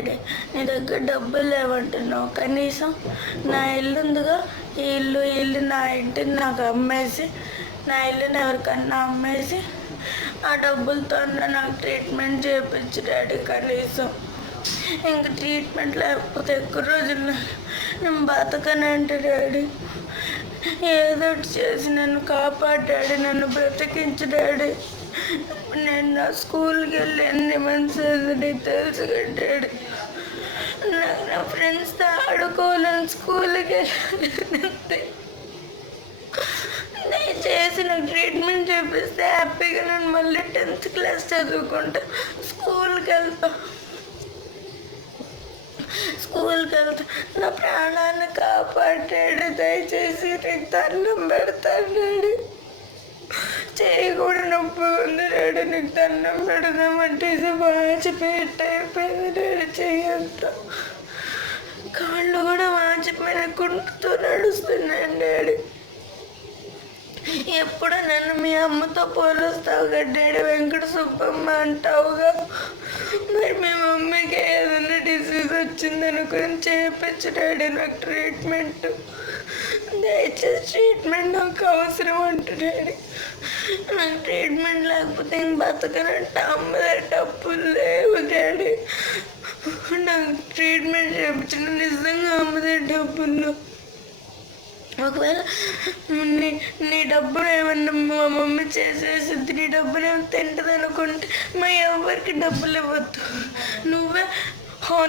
Daddy, నీ దగ్గర డబ్బులు లేవంటున్నావు, కనీసం నా ఇల్లు ఉందిగా, ఈ ఇల్లు నా ఇంటిని నాకు అమ్మేసి, నా ఇల్లుని ఎవరికన్నా అమ్మేసి ఆ డబ్బులతో నాకు ట్రీట్మెంట్ చేయించు డాడీ. కనీసం ఇంక ట్రీట్మెంట్ లేకపోతే ఎక్కువ రోజులు నేను బతకనంటే డాడీ. ఏదో చేసి నన్ను కాపాడు డాడీ, నన్ను బ్రతికించు డాడీ. నేను నా స్కూల్కి వెళ్ళి ఎన్ని మంత్స్ నీకు తెలుసు డాడీ. నాకు నా ఫ్రెండ్స్తో ఆడుకోవాలని స్కూల్కి వెళ్ళి నేను చేసిన ట్రీట్మెంట్ చేపిస్తే హ్యాపీగా నేను మళ్ళీ 10th క్లాస్ చదువుకుంటా, స్కూల్కి వెళ్తా. నా ప్రాణాన్ని కాపాడాడు, దయచేసి నీకు దండం పెడతాడు డాడీ. చేయి కూడా నొప్పి ఉంది డాడీ, నీకు దండం పెడదామంటే వాచిపోయిట్ అయిపోయింది డాడీ. చెయ్యంతా కాళ్ళు కూడా వాచిపోయిన కుంటుతూ నడుస్తున్నాను డాడీ. ఎప్పుడు నన్ను మీ అమ్మతో పోలుస్తావు కదా డాడీ, వెంకట సుబ్బమ్మ అంటావుగా. మరి మీ మమ్మీకి ఏదైనా డిసీజ్ వచ్చింది అనుకుని చేయించు డాడీ నాకు ట్రీట్మెంట్. దయచేసి ట్రీట్మెంట్ నాకు అవసరం అంటు డాడీ. నాకు ట్రీట్మెంట్ లేకపోతే ఇంక బతకనంటే అమ్మ దగ్గర డబ్బులు లేవు డాడీ. నాకు ట్రీట్మెంట్ చేయించిన నిజంగా అమ్మ దగ్గర డబ్బులు. ఒకవేళ నీ డబ్బులు ఏమన్నా మా మమ్మీ చేసేసింది, నీ డబ్బులు ఏమన్నా తింటుంది అనుకుంటే మా ఎవరికి డబ్బులు ఇవ్వద్దు. నువ్వే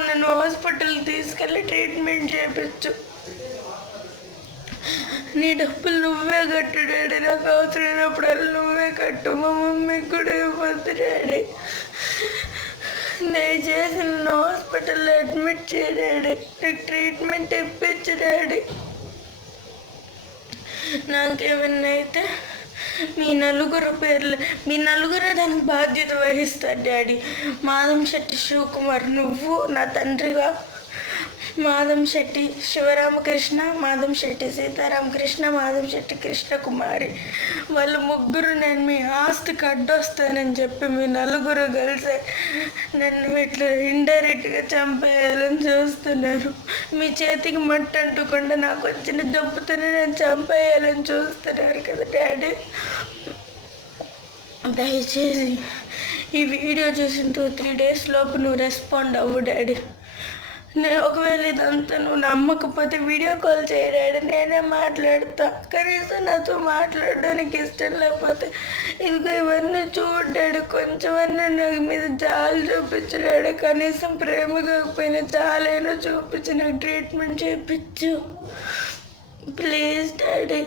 నన్ను హాస్పిటల్కి తీసుకెళ్ళి ట్రీట్మెంట్ చేయించు. నీ డబ్బులు నువ్వే కట్టు డాడీ. నాకు అవసరమైనప్పుడల్లా నువ్వే కట్టు. మా మమ్మీకి కూడా ఇవ్వద్దు డాడీ. దయచేసి నన్ను హాస్పిటల్లో అడ్మిట్ చేయ డాడీ. నీకు ట్రీట్మెంట్ ఇప్పించు డాడీ. నాకేమన్నా అయితే మీ నలుగురు దానికి బాధ్యత వహిస్తారు డాడీ. మాధంశెట్టి శివకుమార్, నువ్వు నా తండ్రిగా, మాధంశెట్టి శివరామకృష్ణ, మాధంశెట్టి సీతారామకృష్ణ, మాధంశెట్టి కృష్ణకుమారి, వాళ్ళు ముగ్గురు నేను మీ ఆస్తికి అడ్డొస్తానని చెప్పి మీ నలుగురు కలిసి నన్ను ఇట్లా ఇండైరెక్ట్గా చంపేయాలని చూస్తున్నారు. మీ చేతికి మట్టి అంటకుండా నాకు వచ్చిన జబ్బుతోనే నేను చంపేయాలని చూస్తున్నారు కదా డాడీ. దయచేసి ఈ వీడియో చూసిన 2-3 days లోపు నువ్వు రెస్పాండ్ అవ్వు డాడీ. నేను ఒకవేళ ఇదంతా నువ్వు నమ్మకపోతే వీడియో కాల్ చేయడాడు, నేనే మాట్లాడతా. కనీసం నాతో మాట్లాడడానికి ఇష్టం లేకపోతే ఇదిగో ఇవన్నీ చూడ్డాడు, కొంచెమన్నా నాకు మీద జాలి చూపించాడు. కనీసం ప్రేమ కాకపోయినా జాలైనా చూపించి నాకు ట్రీట్మెంట్ చేయించు ప్లీజ్ డాడీ.